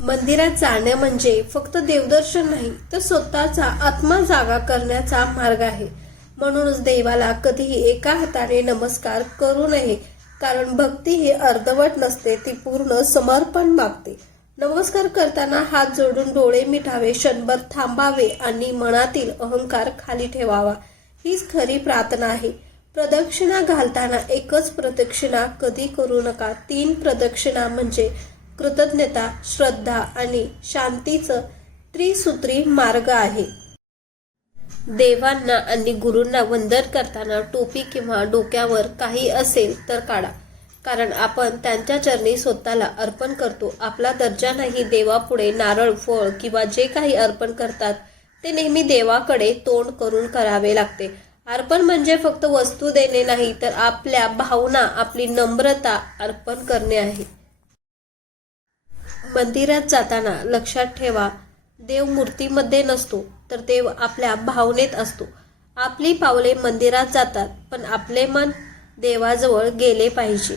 मंदिरात जाणे म्हणजे फक्त देवदर्शन नाही, तर स्वतःचा आत्मा जागा करण्याचा मार्ग आहे. म्हणूनच देवाला कधीही एका हाताने नमस्कार करू नये, कारण भक्ती ही अर्धवट नसते, ती पूर्ण समर्पण मागते. नमस्कार करताना हात जोडून डोळे मिटावे, क्षणभर थांबावे आणि मनातील अहंकार खाली ठेवावा. हीच खरी प्रार्थना आहे. प्रदक्षिणा घालताना एकच प्रदक्षिणा कधी करू नका. 3 प्रदक्षिणा म्हणजे कृतज्ञता, श्रद्धा आणि शांतीचं त्रिसूत्री मार्ग आहे. देवांना आणि गुरूंना वंदन करताना टोपी किंवा डोक्यावर काही असेल तर काढा, कारण आपण त्यांच्या चरणी स्वतःला अर्पण करतो. आपला दर्जा नाही. देवापुढे नारळ, फळ किंवा जे काही अर्पण करतात ते नेहमी देवाकडे तोंड करून करावे लागते. अर्पण म्हणजे फक्त वस्तू देणे नाही, तर आपल्या भावना, आपली नम्रता अर्पण करणे आहे. मंदिरात जाताना लक्षात ठेवा, देव मूर्तीमध्ये नसतो, तर देव आपल्या भावनेत असतो. आपली पावले मंदिरात जातात, पण आपले मन देवाजवळ गेले पाहिजे.